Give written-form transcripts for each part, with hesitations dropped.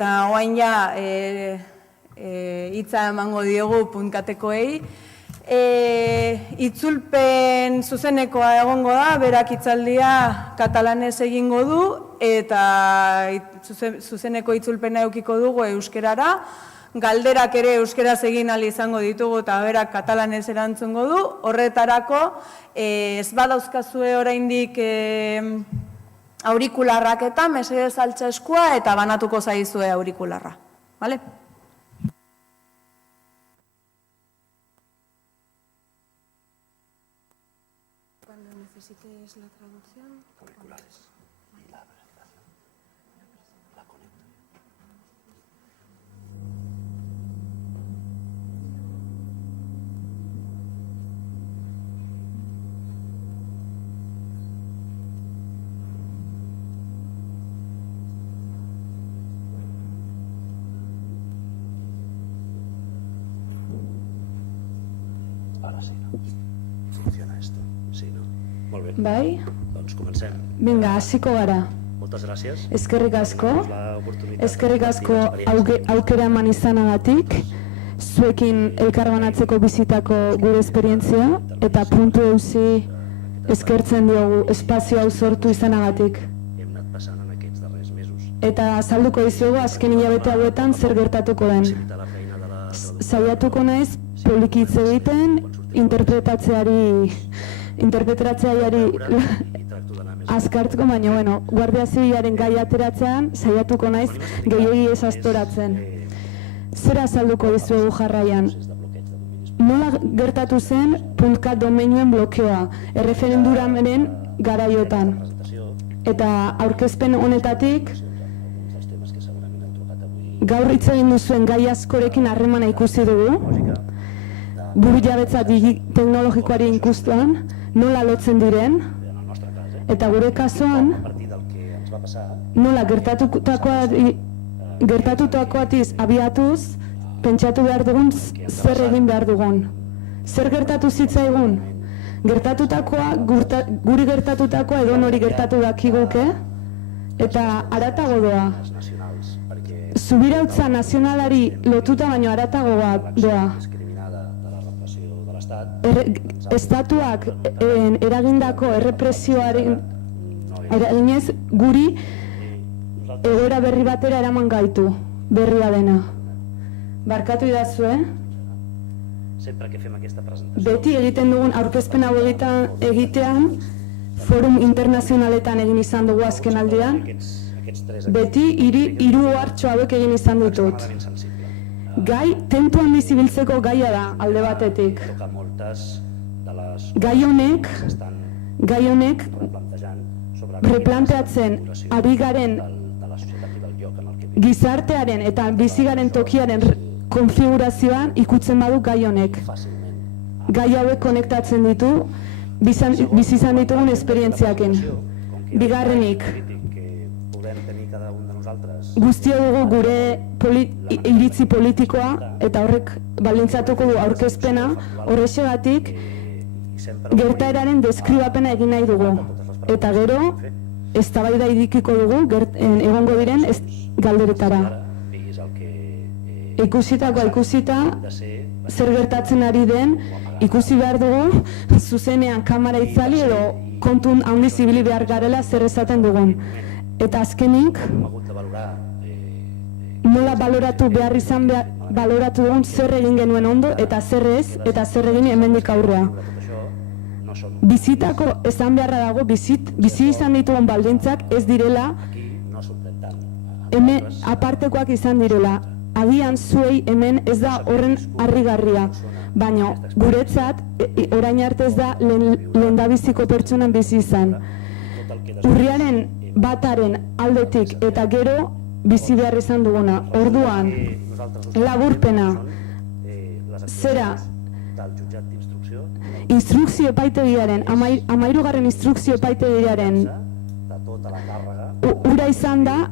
eta oain ja hitza emango diogu punkatekoei. Itzulpen zuzenekoa egongo da, berak hitzaldia katalanez egingo du, eta zuzeneko itzulpena edukiko dugu euskerara. Galderak ere euskeraz egin ahal izango ditugu eta berak katalanez erantzungo du. Horretarako, ez badauzkazue oraindik aurikularrak eta mesedez altxa eskua eta banatuko zaizue aurikularra. Vale? Cuando necesites la traducción, auriculares. La conecto. Ara sí, no? Funciona esto. Sí, no? Molt bé. Bai? Doncs comencem. Vinga, hasiko gara. Moltes gràcies. Eskerrik asko. L'oportunitat Eskerrik de asko compartir l'experiència. aukera eman izanagatik, zuekin elkarbanatzeko bizitako gure esperientzia, eta puntu eusi eskertzen diogu espazio hau sortu izanagatik. Hem anat passant en aquests darrers mesos. Eta azalduko dizuegu azken hilabete hauetan zer gertatuko den. Facilitar la feina de la traducció. Saiatuko naiz poliki hitz egiten, interpretatzeari I tracto d'anar més. azkartzeko, baina, bueno, Guardia Zibilaren gai ateratzean saiatuko naiz gehiegi ez astoratzen. Zer azalduko dizuegu jarraian? Procés de bloqueig de dominis. Nola gertatu zen .cat domeinuen blokeoa, erreferenduramenen garaiotan. Presentació, Eta aurkezpen honetatik, alguns dels temes que segurament hem tocat avui. gaur hitz egin duzuen gai askorekin harremana ikusi dugu, Lògica, burujabetza teknologikoari ikustuan, nola lotzen diren, en el nostre cas, eta gure kasuan, a partir del que ens va passar, nola gertatutakoatiz abiatuz, pentsatu behar dugun zer egin behar dugun. Zer gertatu zitzaigun? Gertatutakoa, guri gertatutakoa edo nori gertatu dakiguke, eta haratago doa. els nacionals, perquè Subirautza nazionalari lotuta baino haratagoa doa. discriminada de la repressió de l'Estat Estatuak eragindako errepresioaren eraginez guri egoera berri batera eraman gaitu, berria dena. Barkatu idazue, sempre que fem aquesta presentació beti egiten dugun aurkezpen hau egitean, forum internazionaletan egin izan dugu azken aldean, aquests tres beti hiru hartxo hauek egin izan ditut. extremadament sensible. Gai, tentuan bizibiltzeko gaia da alde batetik. Tocar moltes de les Gai honek que estan plantejant sobre replanteatzen ari garen de la societat i del lloc en el que vivim gizartearen eta bizigaren tokiaren konfigurazioan ikutzen badu gai honek. fàcilment. Gai hauek konektatzen ditu bizi izan ditugun esperientziakin. Bigarrenik, Polític que podem tenir cada un de nosaltres guztio dugu gure iritzi politikoa eta horrek baldintzatuko du aurkezpena, horrexegatik i sempre gertaeraren deskribapena egin nahi dugu. Eta gero, eztabaida idikiko dugu egongo diren galderetara. diguis el que Ikusitakoa ikusita, de ser zer gertatzen ari den, ikusi behar dugu, zuzenean kamera itzali edo kontun handiz ibili behar garela zer esaten dugun. Eta azkenik, hem hagut de valorar nola baloratu behar izan baloratu dugun zer egin genuen ondo eta zer ez, eta zer egin hemendik aurrea. tot això no són Bizitako esan beharra dago, bizi izan ditugun baldintzak ez direla, aquí no sorprèn tant hemen apartekoak izan direla. Agian zuei hemen ez da horren harrigarria, baina guretzat orain arte ez da lehendabiziko pertsonan bizi izan. tot el que Urriaren bataren aldetik eta gero bizi behar izan duguna. Orduan, nosaltres laburpena, les zera, del jutjat d'instrucció instrukzio epaitegiaren, 13. instrukzio epaitegiaren de tota la càrrega ura izan da,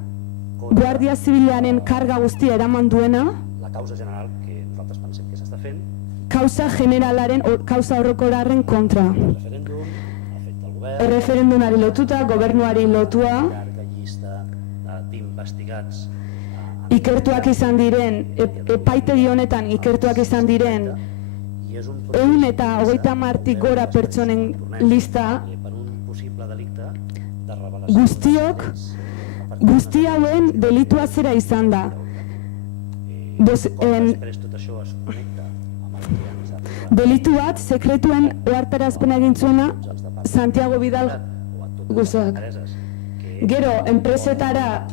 Guardia Zibilaren karga guztia eraman duena, la causa general que nosaltres pensem que s'està fent kausa generalaren, kausa orokorraren kontra. el referèndum, afecta el govern, Erreferendumari lotuta, gobernuari lotua, llarga llista d'investigats ikertuak izan diren, epaitegi honetan ikertuak izan diren, i és un 130 gora pertsonen lista, per un possible delicte de revelació. Guzti hauen delitua zera izan da. Després tot això es connecta amb el que ens ha arribat Delitu bat, sekretuen ohartarazpena egin zuena Santiago Vidal Guzoak. empreses que Gero, enpresetara,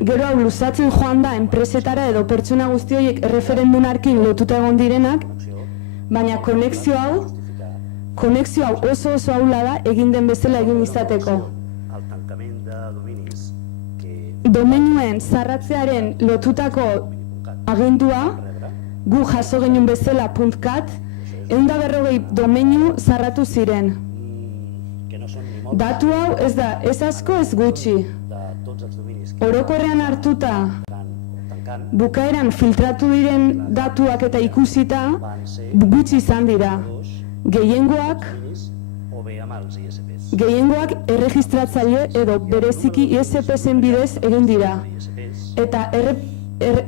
gero hau luzatzen joan da enpresetara edo pertsona guzti horiek erreferendunarkin lotuta egon direnak, baina konexio hau oso ahula da egin den bezala egin izateko. el tancament de dominis que Domenuen zarratzearen lotutako agindua, gu jaso genuen bezala .cat, 140 domeinu zarratu ziren. que no són ni molt Datu hau ez da, ez asko ez gutxi. de tots els dominis que Orokorrean hartuta, estan tancant bukaeran filtratu diren datuak eta ikusita, van ser gutxi izan dira. dos Gehiengoak o bé amb els ISPs. Gehiengoak erregistratzaile edo bereziki ISP-zen bidez egin dira. ISPs Eta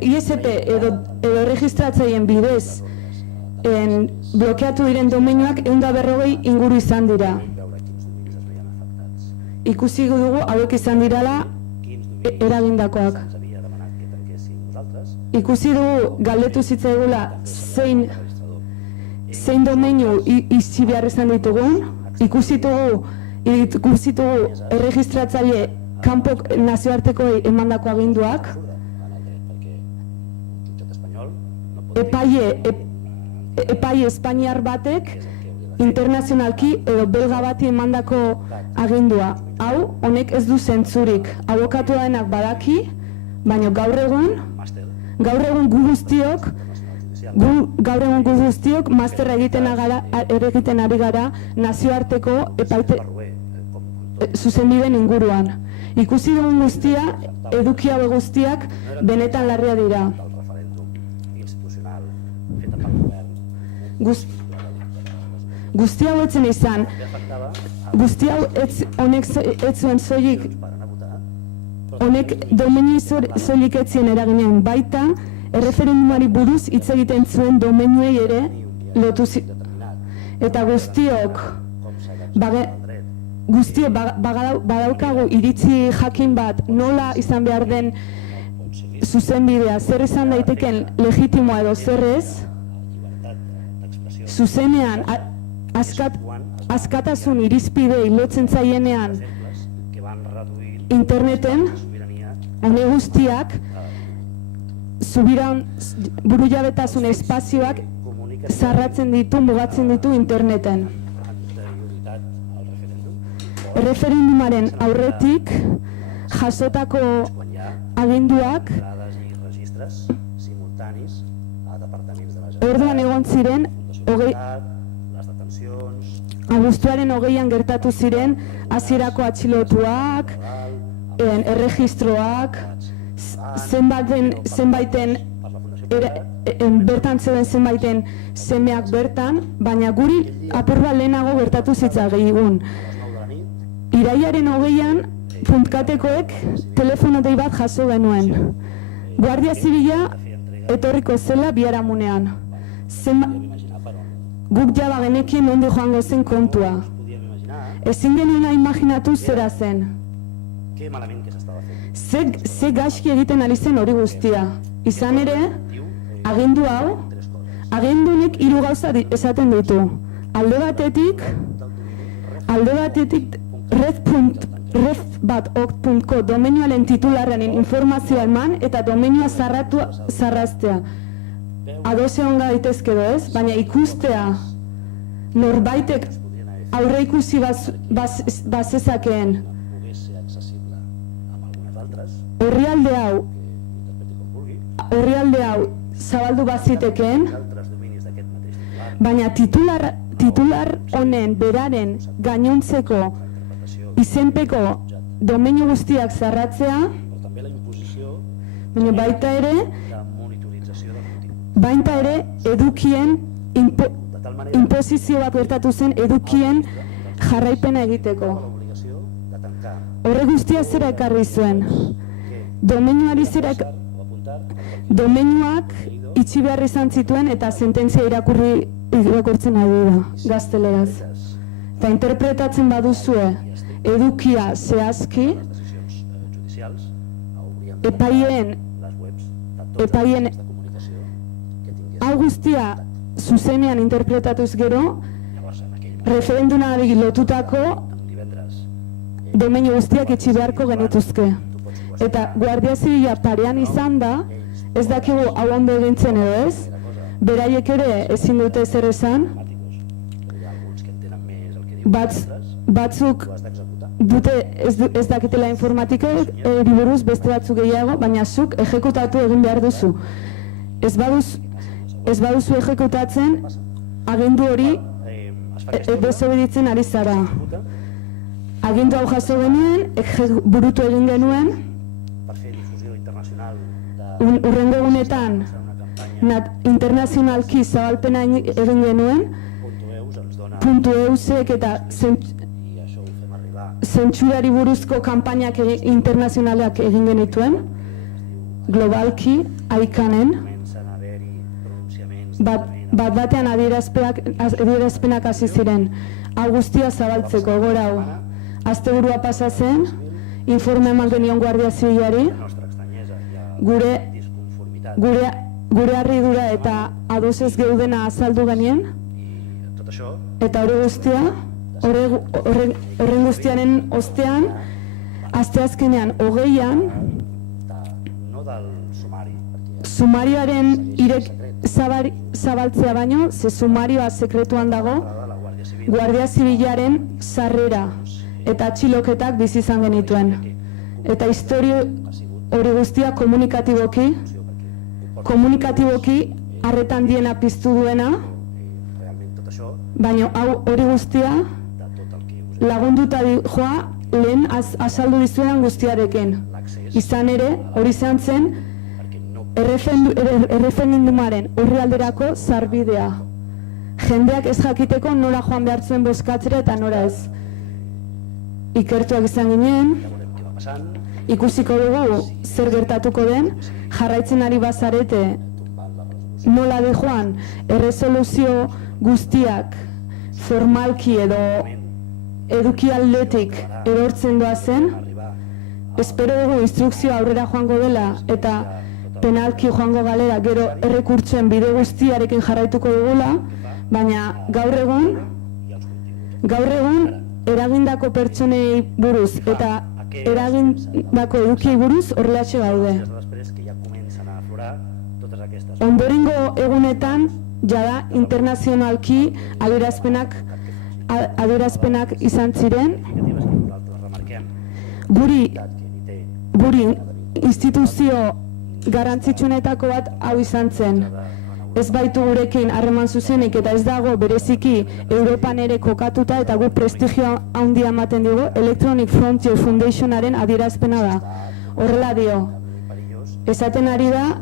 ISP edo erregistratzaileen bidez blokeatu diren domeinuak 140 inguru izan dira. veure quins dominis es veien afectats. Ikusi dugu hauek izan dirala Quins dominis eragindakoak. ens havia demanat que tanquéssim nosaltres. Ikusi dugu galdetu zitzaigula zein domeinu itxi behar izan ditugun, ikusi dugu erregistratzaile kanpo nazioartekoei emandako aginduak, En el dret, perquè un jutjat espanyol no pot epaile espainiar batek internazionalki edo belga bati emandako agindua. Hau, honek ez du zentzurik. Abokatua denak badaki, baina gaur egun gu guztiok, masterra egiten ari gara nazioarteko epaite zuzenbideen inguruan. Ikusi dugun guztia, eduki haue guztiak benetan larria dira. del referèndum institucional feta pel govern Guzti hau etzen izan, que afectava guzti hau honek ez zuen soilik, per anar a votar honek domeinu soilik etzien eraginen baita, erreferendumari buruz hitz egiten zuen domeinuei ere lotu determinat eta guztiok com s'ha d'explicar el dret. guztiok badaukagu iritzi jakin bat nola izan behar den zuzenbidea, zer izan daiteken legitimoa edo zer ez, Llibertat d'expressió zuzenean askatasun irizpidei lotzen zaienean exemples que van reduir interneten, la sobirania hone guztiak burujabetasun espazioak comunicació zarratzen ditu, mugatzen ditu interneten. anterioritat al referèndum Erreferendumaren aurretik jasotako quan hi ha aginduak entrades i registres simultanis a departaments de la Generalitat, orduan egon ziren, les detencions, abuztuaren 20an gertatu ziren hasierako atxilotuak, erregistroak, zenbaiten per la Fundació bertan zeuden zenbaiten semeak bertan, baina guri apur bat lehenago gertatu zitzaigun. a les 9 de la nit, Irailaren 20an punkatekoek telefono dei bat jaso genuen. Guardia Zibila etorriko zela biharamunean. imaginar per on Guk jaba genekien ondo joango zen kontua. podíem imaginar Ezin genuen imaginatu zera zen. què malament que s'estava fent. Ze gaizki egiten ari zen hori guztia. Izan ere, agindu hau, agindunek 3 gauza esaten ditu. Alde batetik ref.org.co domeinuaren titularren informazioa eman eta domeinua zarraztea. Ados egon daitezke edo ez, baina ikustea norbaitek aurre ikusi bazezakeen Pogués ser accessible amb algunes altres, orrialde hau zabaldu bazitekeen, altres dominis d'aquest mateix titular, baina titular honen beraren gainontzeko interpretació, izenpeko domeinu guztiak zarratzea, però també la imposició baina baita ere de monitorització del contingut. edukien De tal manera inposizio bat gertatu zen edukien jarraipena egiteko. l'obligació de tancar Horre guztia zera ekarri zuen. domeinuari zerak o apuntar domeinuak itxi behar izan zituen eta sententzia irakurtzen ari da, gazteleraz. Eta interpretatzen baduzue edukia zehazki, les decisions judicials hauríem epaien les webs de tots epaien de comunicació que tingués. hau guztia zuzenean interpretatuz gero, Llavors, en aquell moment, referendumari lotutako en divendres, domeinu guztiak itxi beharko genituzke. Eta Guardia Zibila parean izan da, ez dakigu hau ondo egintzen edo ez, beraiek ere ezin dute ezer esan, informàticos, hi ha alguns que entenen més el que diuen altres, batzuk ho has d'executar. dute ez dakitela informatikek buruz beste batzuk gehiago, baina zuk ejekutatu egin behar duzu. Ez baduzu ejekutatzen, agindu hori Es fa aquesta obra, desobeditzen ari zara. executa Agindu hau jaso genuen, burutu egin genuen, per fer difusió internacional de urrengo egunetan fer una campanya internazionalki zabalpena egin genuen, .eus ens dona .eusek eta i això ho fem arribar zentsurari buruzko kanpainak internazionalak egin genituen, globalki, aikanen, comencen a haver-hi pronunciaments bat batean adierazpenak hasi ziren. Hau guztia zabaltzeko, gora hau. Asteburua pasa zen, informe eman genion Guardia Zibilari, la nostra estranyesa hi ha gure disconformitat gure harridura eta ados ez geudena azaldu genien, i tot això eta hori guztia, horren guztiaren ostean, asteazkenean 20an, no del sumari perquè sumarioaren zabaltzea baino, ze sumarioa sekretuan dago, agrada la Guàrdia Civil Guardia Zibilaren sarrera eta atxiloketak bizi izan genituen. Eta historia hori guztia komunikatiboki arretan diena piztu duena, realment tot això baina hau hori guztia de tot el que us lagunduta joa lehen azaldu dizuenan guztiarekin. l'accés Izan ere, hori izan zen perquè no erreferendumaren urrialderako sarbidea. Jendeak ez jakiteko nora joan behar zuen bozkatzera eta nora ez. Ikertuak izan ginen, ja veurem què va passant ikusiko dugu zer gertatuko den, jarraitzen ari bazarete tombant la resolució nola de joan erresoluzio guztiak formalki edo eduki aldetik erortzen doazen, arribar espero dugu instrukzioa aurrera joango dela eta penalki joango galera gero errekurtsoen bide guztiarekin jarraituko dugula, baina gaur egun eragindako pertsonei buruz eta eragindako edukiei buruz horrelatxe gaude. dies després que ja comencen a aflorar totes aquestes Ondorengo egunetan jada internazionalki adierazpenak izan ziren, significatives que nosaltres remarquem guri que ni té guri instituzio garrantzitsuenetako bat hau izan zen. Ez baitu gurekin harreman zuzenik eta ez dago bereziki Europan ere kokatuta eta gu prestigio handia ematen digu Electronic Frontier Foundationaren adierazpena da. Horrela dio, perillós esaten ari da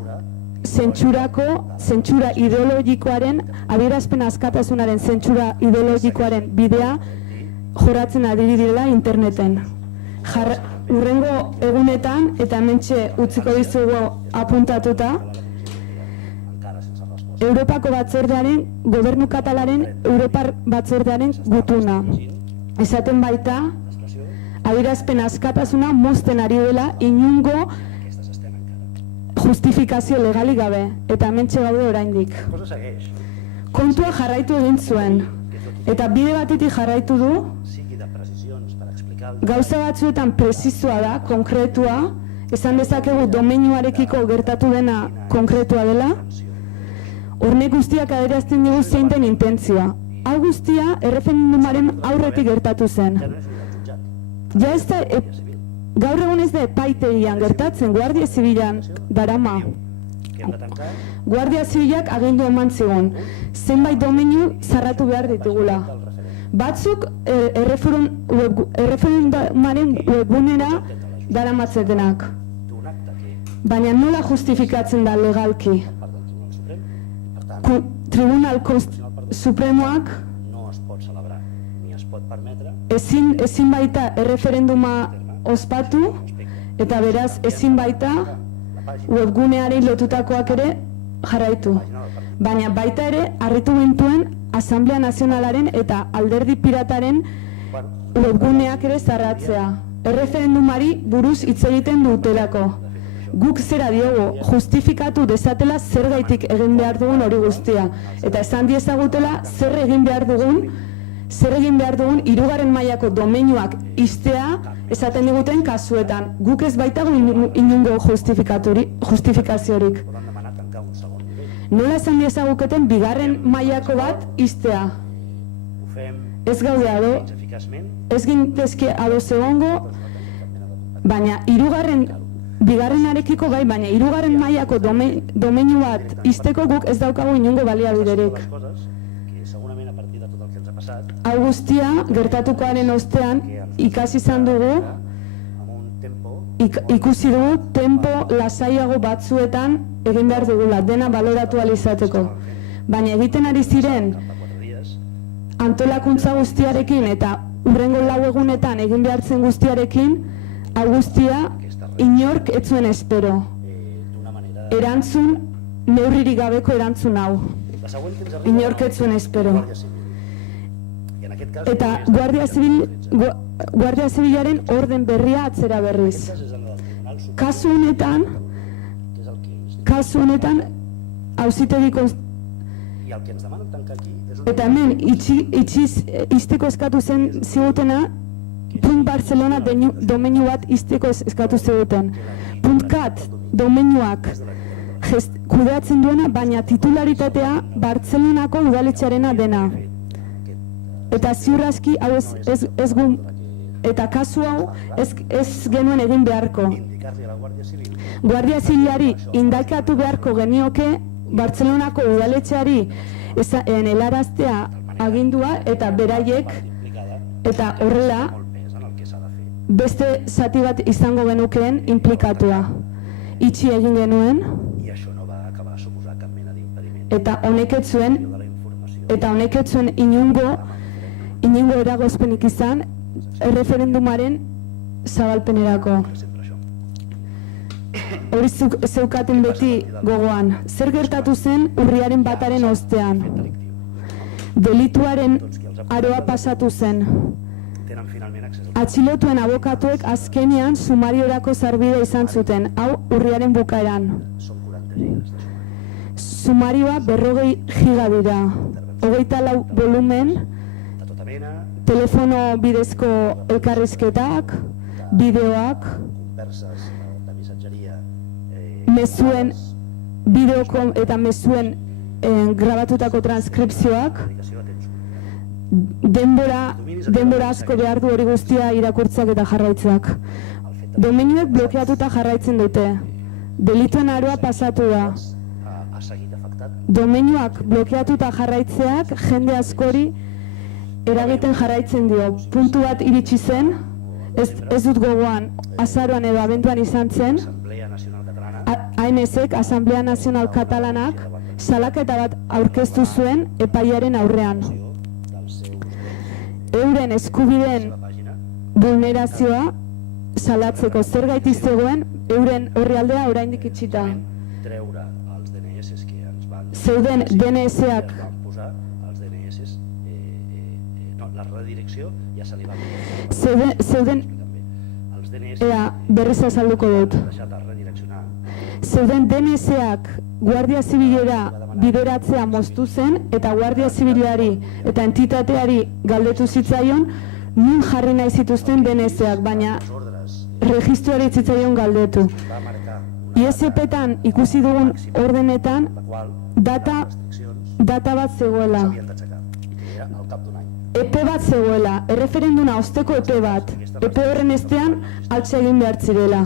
zentsura ideologikoaren, adierazpen askatasunaren zentsura ideologikoaren bidea jorratzen ari direla interneten. Urrengo egunetan, eta hementxe utziko dizugu apuntatuta, encara sense resposta Europako batzordearen, gobernu katalaren, Europar batzordearen gutuna. Esaten baita, situació adierazpen askatasuna mozten ari dela inungo aquestes estem encara justifikazio legalik gabe, eta hementxe gaude oraindik. la cosa segueix Kontua jarraitu egin zuen, eta bide batetik jarraitu du, sigui de precisions per explicar el gauza batzuetan prezizua da, konkretua, esan dezakegu domeinuarekiko gertatu dena konkretua dela, hornek guztiak adierazten digu zein den intentzioa. Hau guztia erreferendumaren aurretik gertatu zen. ja no és un jutjat Ja ez da, gaur egun ez da epaitegian gertatzen, Guardia Zibilan darama. que hem de tancar Guardia Zibilak agindu eman zigun, zenbait domeinu zarratu behar ditugula. Batzuk erreferendumaren webgunera daramatzetenak. d'un acte que Baina nola justifikatzen da legalki? part del Tribunal Suprem i per tant Tribunal Supremoak no es pot celebrar ni es pot permetre ezin baita erreferenduma ospatu Eta beraz, ezin baita webguneari lotutakoak ere jarraitu. Baina baita ere, harritu gintuen Asamblea Nazionalaren eta Alderdi Pirataren webguneak ere zarratzea. Erreferendumari buruz hitz egiten dutelako. Guk zera diogu, justifikatu dezatela zergaitik egin behar dugun hori guztia. Eta esan diezagutela zer egin behar dugun hirugarren mailako domeinuak ixtea esaten diguten kasuetan. Guk ez baitago inungo justifikaziorik. Nola esan diezaguketen bigarren mailako bat ixtea? Ez gaude ado, ez gintezke ados egongo, baina bigarrenarekiko bai, baina hirugarren mailako domeinu bat ixteko guk ez daukagu inungo baliabiderik. Hau guztia, gertatukoaren ostean, ikasi izan dugu, ikusi dugu, tempo lasaiago batzuetan egin behar dugula, dena baloratu alizateko. Baina egiten ari ziren, antolakuntza guztiarekin eta hurrengo lau egunetan egin behartzen guztiarekin, hau guztia, inork ez zuen espero. Erantzun, neurririk gabeko erantzun hau. Inork ez zuen espero. Eta Guardia Zibilaren orden berria atzera berriz. Kasu honetan, auzitegiko eta hemen ixteko eskatu zen zigutena, .Barcelona domeinu bat ixteko eskatu ziguten. .cat domeinuak kudeatzen duena, baina titularitatea Bartzelonako udaletxearena dena. Eta ziurrazki hau eta kasu hau ez genuen egin beharko. Guardia Zibilari indakatu beharko genioke Bartzelonako udaletxeari helaraztea agindua eta beraiek eta horrela beste zati bat izango genukeen inplikatua. Itxi egin genuen eta honek ez zuen inungo eragozpenik izan erreferendumaren zabalpenerako. Hori zeukaten beti gogoan. Zer gertatu zen urriaren 1 ostean? Delituaren aroa pasatu zen. Atxilotuen abokatuek azkenean sumariorako sarbide izan zuten, hau urriaren bukaeran. Sumarioa 40 giga dira, 24 volumen, telefono bidezko elkarrizketak, bideoak, mezuen bideoko eta mezuen grabatutako transkripzioak, denbora asko behar du hori guztia irakurtzak eta jarraitzak. Domeinuek blokeatuta jarraitzen dute. Delituen aroa pasatu da. Domeinuak blokeatuta jarraitzeak jende askori eragiten jarraitzen dio. Puntu bat iritsi zen, ez dut gogoan, azaroan edo abenduan izan zen, ANSek, Asamblea Nazional Katalanak, salaketa bat aurkeztu zuen epaiaren aurrean. Euren eskubideen vulnerazioa salatzeko zergatik zegoen euren orrialdea oraindik itxita. Zeuden DNS-ak zeuden berriz azalduko dut. Zeuden DNS-ak Guardia Zibilera bideratzea moztu zen eta Guardia Zibilari eta entitateari galdetu zitzaion nun jarri nahi zituzten DNS-ak, baina registruari zitzaion galdetu. ISP-tan ikusi dugun ordenetan data bat zegoela. Epe bat zegoela, erreferenduna osteko epe bat. Epe horren estean altxa egin behar zirela.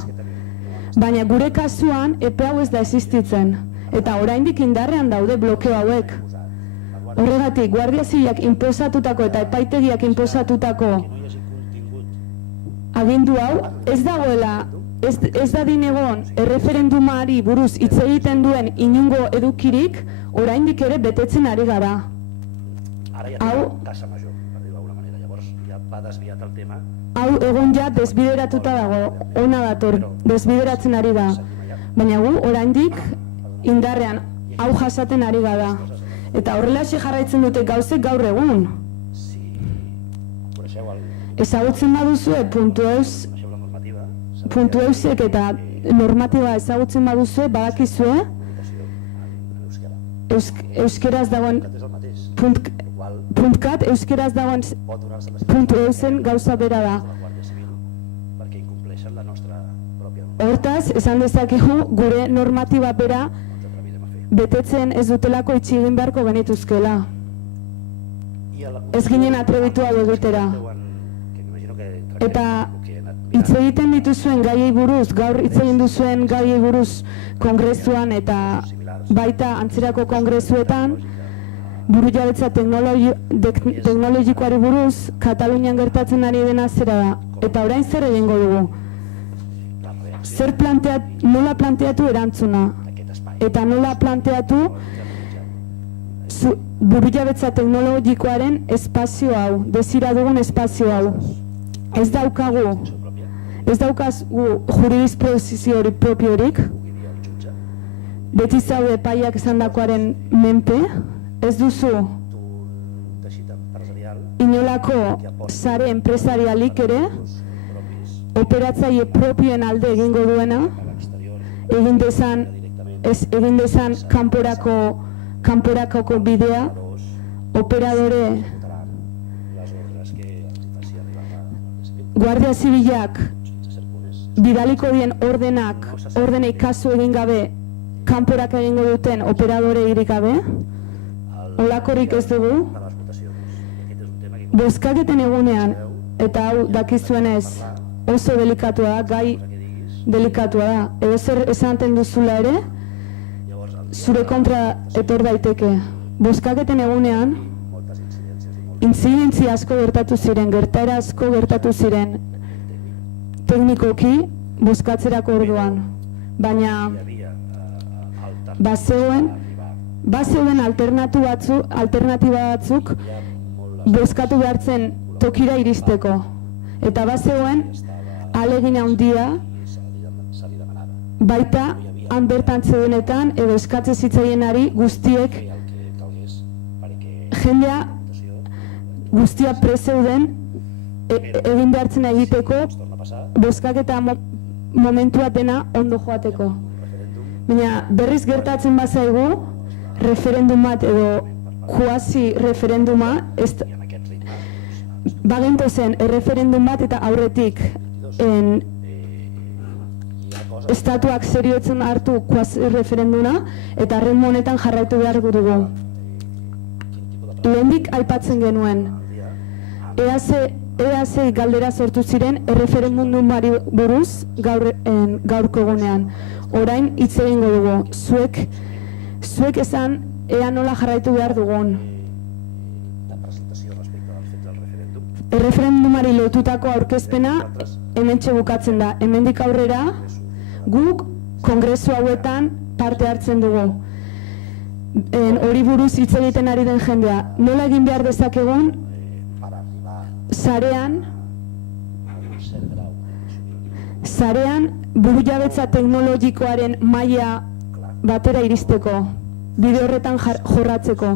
Baina gure kasuan epe hau ez da existitzen. Eta oraindik indarrean daude blokeo hauek. Horregatik, Guardia Zibilak inposatutako eta epaitegiak inposatutako agindu hau ez dagoela, ez da dinegon erreferendumari buruz hitz egiten duen inungo edukirik, oraindik ere betetzen ari gara. Hau va desviat el tema. Hau egon ja desbideratuta dago, ona dator, desbideratzen ari da. Baina gu oraindik indarrean hau jasaten ari gara. Eta horrelaxe jarraitzen dute gauzek gaur egun. Si coneixeu Ezagutzen baduzue coneixeu la normativa, puntu eusek eta normatiba ezagutzen baduzue, badakizue, en euskera. euskeraz dagoen És el mateix. puntkat, euskeraz dagoen Pot donar-se la puntu eusen gauza bera da. la Guàrdia Civil perquè incompleixen la nostra pròpia Hortaz, esan dezakegu gure normatiba bera ens atrevirem a fer. betetzen ez dutelako itxi egin beharko genituzkela. I a la Ez ginen atrebitu hau egitera. que m'imagino que Eta hitz egiten dituzuen gaiei buruz, gaur hitz egin duzuen gaiei buruz kongresuan eta baita antzerako kongresuetan, burujabetza teknologikoari buruz, Katalunian gertatzen ari dena zera da. Eta orain zer egingo dugu? Nola planteatu erantzuna? aquest espai Eta nola planteatu burujabetza teknologikoaren espazio hau, desira dugun espazio hau. Ez daukagu, ez daukagu jurisdikzio hori propiorik, pugui dir al jutge beti zaude epaiak esandakoaren menpe, ez duzu d'un teixit empresarial inolako sare enpresarialik ere, propis operatzaile propioen alde egingo duena, a l'exterior egin dezan kanporakoko bidea, operadore votaran les ordres que els hi faci arribar la Guàrdia Civil Guardia Zibilak sense ser puners. bidaliko dien ordenei kasu egin gabe, kanporak egingo duten operadore irik gabe, olakorik ez dugu, De les votacions. I aquest és un tema que bozkaketen egunean, eta hau dakizuenez oso delikatua da, gai diguis, delikatua da, edo zer esaten duzula ere, llavors zure kontra etor daiteke. Bozkaketen egunean, moltes incidències i molts intzidentzia asko gertatu ziren, gertaera asko gertatu ziren, teknikoki bozkatzerako orduan. Baina hi havia altes bazeuden alternatiba batzuk bozkatu behartzen tokira iristeko. Eta bazeuden ahalegin handia se li demanava baita han bertan zeudenetan edo eskatze zitzaienari guztiek el que calgués perquè jendea guztia prezeuden egin behartzen egiteko torna a passar bozkaketa momentua dena ondo joateko. un referèndum Baina berriz gertatzen bazaigu referendum bat edo kuasi referenduma i en aquest ritme bagento zen erreferendum bat eta aurretik hi ha coses estatuak seriotzen hartu kuasi referenduna eta ritmo honetan jarraitu behar dugu. quin tipus de Lehendik aipatzen genuen, EAZ galdera sortu ziren erreferendumari buruz gaurko egunean. Orain hitz egingo dugu, zuek esan ea nola jarraitu behar dugun. de presentació respecte al fet del referèndum Erreferendumari lotutako aurkezpena hementxe bukatzen da. Hemendik aurrera guk kongresu hauetan parte hartzen dugu. Hori buruz hitz egiten ari den jendea. Nola egin behar dezakegun per arribar sarean a un cert grau sarean burujabetza teknologikoaren maila batera iristeko, bide horretan jorratzeko.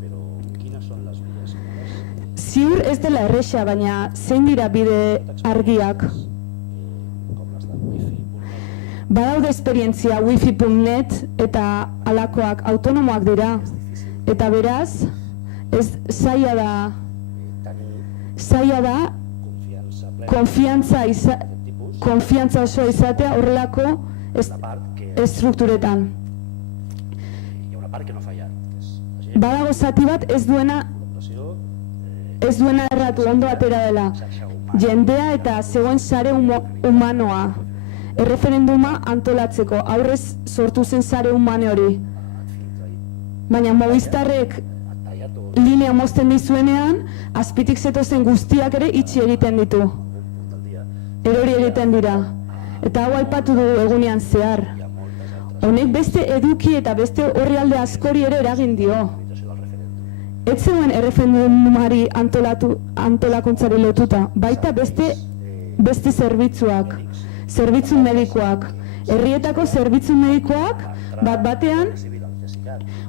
però quines són les vies Ziur ez dela erresa, baina zein dira bide argiak. com les de wifi Badaude esperientzia wifi.net eta alakoak autonomoak dira. Eta beraz, ez zaila da tenir confiança plena konfiantza osoa izatea horrelako una part que estrukturetan. hi ha una part que no ha fallat que és la gent Badago zati bat ez duena erratu ondo atera dela. xarxa humana Jendea eta zegoen sare humanoa. Erreferenduma antolatzeko, aurrez sortu zen sare humane hori. Baina Movistarrek tallat o linea mozten dizuenean, azpitik zetozen guztiak ere itxi egiten ditu. un punt del dia Erori egiten dira. Eta hau aipatu dugu egunean zehar. hi ha moltes altres Honek beste eduki eta beste orrialde askori ere eragin dio. organització del referèndum ez zegoen erreferendumari antolakuntzari lotuta, baita beste zerbitzuak, zerbitzu medikoak, herrietako zerbitzu medikoak batean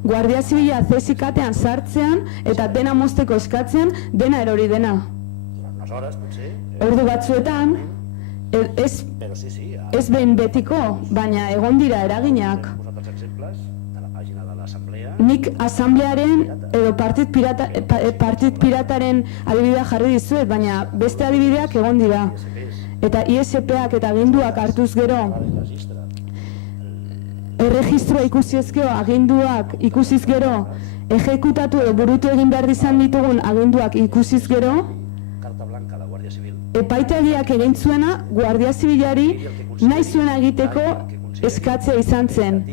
Guardia Zibila CSICatean sartzean eta dena mozteko eskatzean, dena erori dena. Durant unes hores, potser. Ordu batzuetan, Però sí, ez behin betiko, baina egon dira eraginak. he posat els exemples de la pàgina de l'Assemblea. Nik asamblearen edo partit pirataren adibidea jarri dizuet, baina beste adibideak egon dira. Eta ISP-ak eta aginduak hartuz gero, erregistroa ikusiz gero, aginduak ikusiz gero, ejekutatu edo burutu egin behar izan ditugun aginduak ikusiz gero, Carta blanca a la Guàrdia Civil. epaitegiak egin zuena Guardia Zibilari nahi zuena egiteko eskatzea izan zen.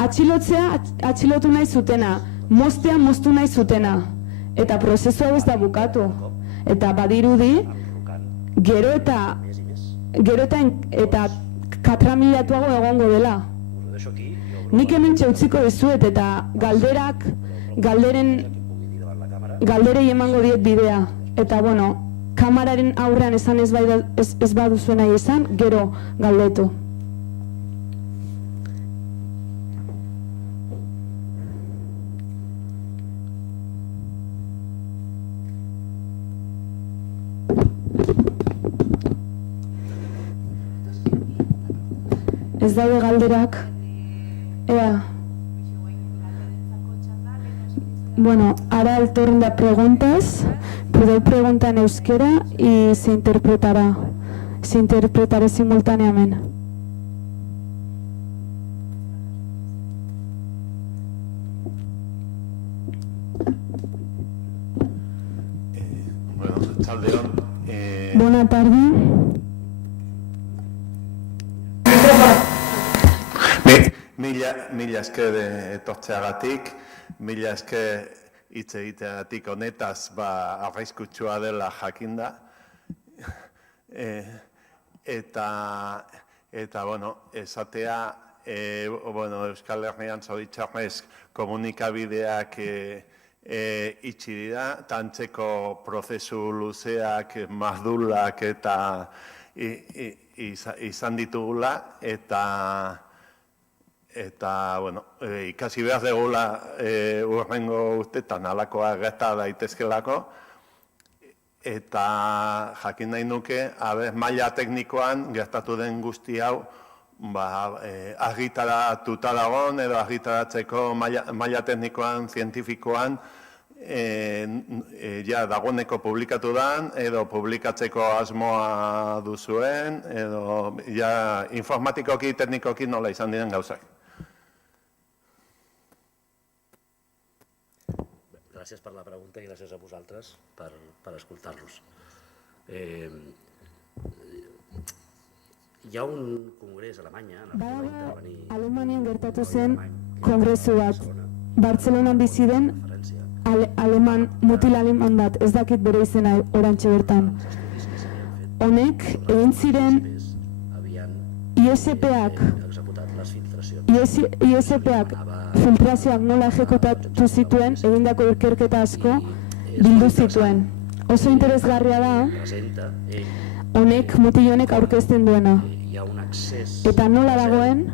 Atxilotzea atxilotu nahi zutena, moztea moztu nahi zutena. Eta prozesu hau ez da bukatu. Eta badirudi, gero eta katramilatuago egongo dela. Us ho deixo aquí. Nik hemen utziko dizuet eta galderei emango diet bidea. Eta bueno, kamararen aurrean esan ez baduzu nahi esan, gero galdetu. Ez daude galderak. Ea. Bueno, ahora el turno de preguntas. Podeu preguntar en euskera y se interpretará simultáneamente. Bueno, Chaldeón. Buena tarde. Mila esker etortzeagatik, mila esker hitz egiteagatik honetaz arraizkutsua dela jakinda. Eta bueno, esatea, Euskal Herrian zoritxarrez komunikabideak itxi dira, tantzeko prozesu luzeak, mazdulak eta izan ditugula, eta bueno, ikasi behar degula urrengo urtetan alakoa gerta daitezkelako, eta jakin nahi nuke, maila teknikoan gertatu den guzti hau, argitaratuta dagoen edo argitaratzeko maila teknikoan, zientifikoan, dagoeneko publikatu dan, edo publikatzeko asmoa duzuen, edo informatikoki, teknikoki nola izan diren gauzak. Gràcies per la pregunta i gràcies a vosaltres per escoltar-nos. Hi ha un congrés a Alemanya en el que va intervenir... Alemanian gertatu zen kongresu bat. Bartzelonan bizi den mutil aleman bat, ez dakit bere izena orantxe bertan. Honek egin ziren ISP-ak filtrazioak nola ejekutatu zituen, egindako ikerketa asko bildu zituen. Oso interesgarria da, honek mutil honek aurkezten duena. Eta nola dagoen,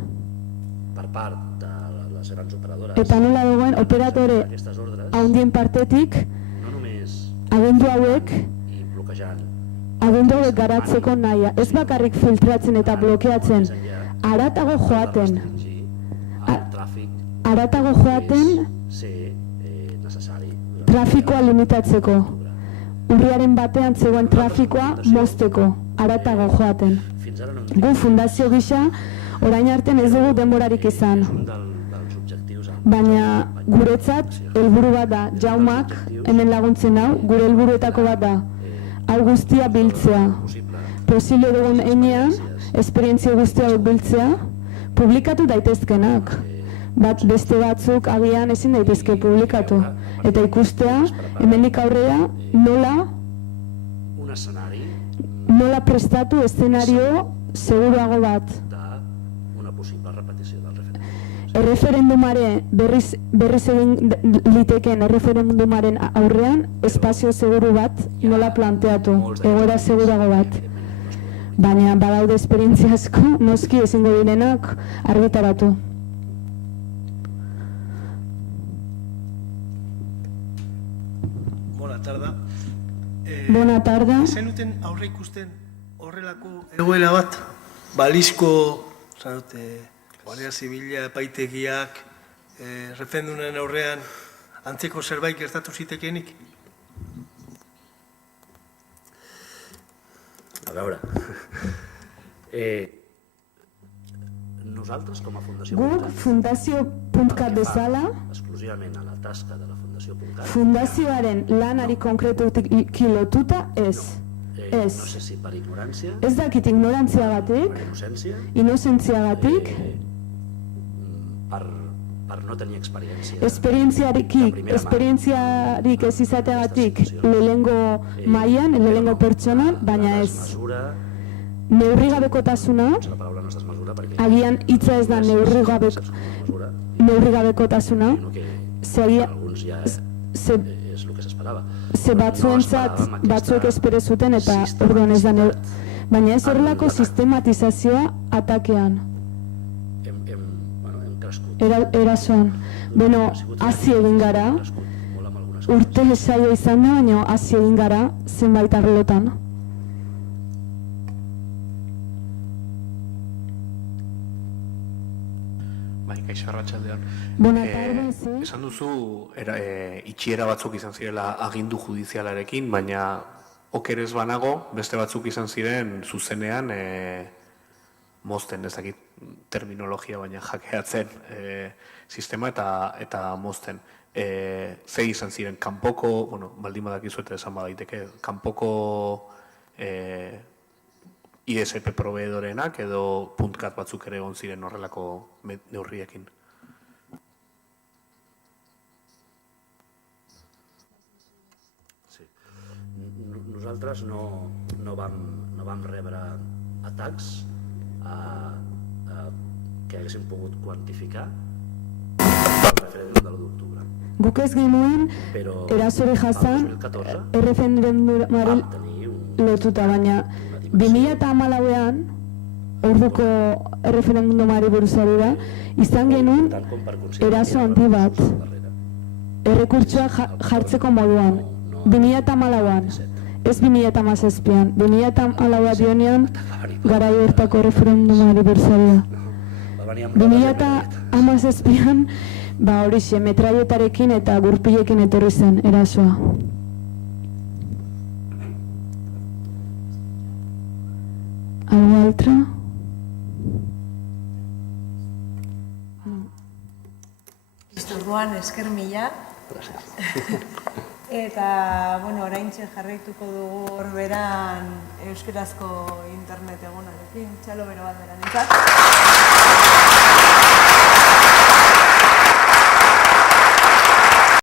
operatore handien partetik, agindu hauek garatzeko nahia. Ez bakarrik filtratzen eta blokeatzen, haratago joaten trafikoa limitatzeko. Urriaren batean zegoen trafikoa mozteko, haratago joaten. Gu fundazio gisa, orain artean ez dugu denborarik izan. Baina guretzat helburu bat da, Jaumak hemen laguntzen hau, gure helburuetako bat da, hau guztia biltzea. Posible dugun enean, esperientzia guztia biltzea, publikatu daitezkenak. Beste batzuk agian ezin daitezke publikatu. Eta ikustea, hemendik aurrera, nola prestatu eszenario seguruago bat. erreferendumare berriz egin liteken erreferendumaren aurrean espazio seguru bat nola planteatu, egoera segurago bat. Baina badaude esperientzia asko, noski ezingo direnak argitaratu. Bona tarda. Bona tarda. Zenuten aurre ikusten horrelako egoera bat? Balizko, Guardia Zibila, epaitegiak, referendumen aurrean antzeko zerbait gertatu zitekenik? A veure, nosaltres com a Fundació Guk Fundazio.cat bezala, exclusivament a la tasca de la Fundació.cat, fundazioaren lanari konkretutik lotuta ez. no sé si per ignorància, Ez dakit ignorantziagatik, per innocència, inozentziagatik, per no tenir experiència. Esperientziarik ez izateagatik lehengo mailan, lehengo pertsonan, baina ez. Desmesura, Neurrigabekotasuna, la paraula no és desmesura perquè agian hitza ez da neurrigabekotasuna, sinó que ze agian, alguns ja ze és el que s'esperava. ze batzuek espere zuten eta orduan ez da baina ez horrelako sistematizazioa atakean, Hem crescut. erasoan. Beno, hasi egin gara, Molt amb algunes urte saio izan da, baina hasi egin gara zenbait arlotan. Bai, kaixo arratsaldean. Bona tarde, sí. Esan duzu itxiera batzuk izan zirela agindu judizialarekin, baina okerez banago, beste batzuk izan ziren zuzenean mozten, ez dakit terminologia, baina jakeatzen sistema eta mozten. Ze izan ziren, kanpoko, bueno, baldin badakizu eta esan badaiteke, kanpoko ISP proveedorenak edo .cat batzuk ere egon ziren horrelako neurriekin. Sí. Nosaltres no vam rebre atacs que haguéssim pogut quantificar el referèndum de l'1 d'octubre. Guk ez genuen Però erasori jasan el 2014 erreferendumari vam tenir lotuta, baina 2014an orduko erreferendumari buruzari da, izan genuen tant com per considerar eraso handi bat darrere. errekurtsoa jartzeko moduan, 2014an, ez 2017an, 2014a dionean garai hortako erreferendumari buruzari da. Va venir amb rodes de 2017an, horixe, metraietarekin eta gurpilekin etorri zen erasoa. Algo altre? Orduan esker mila. Eta, bueno, oraintxe jarraituko dugu horberan euskerazko internet egunarekin, txalo bero bat beran.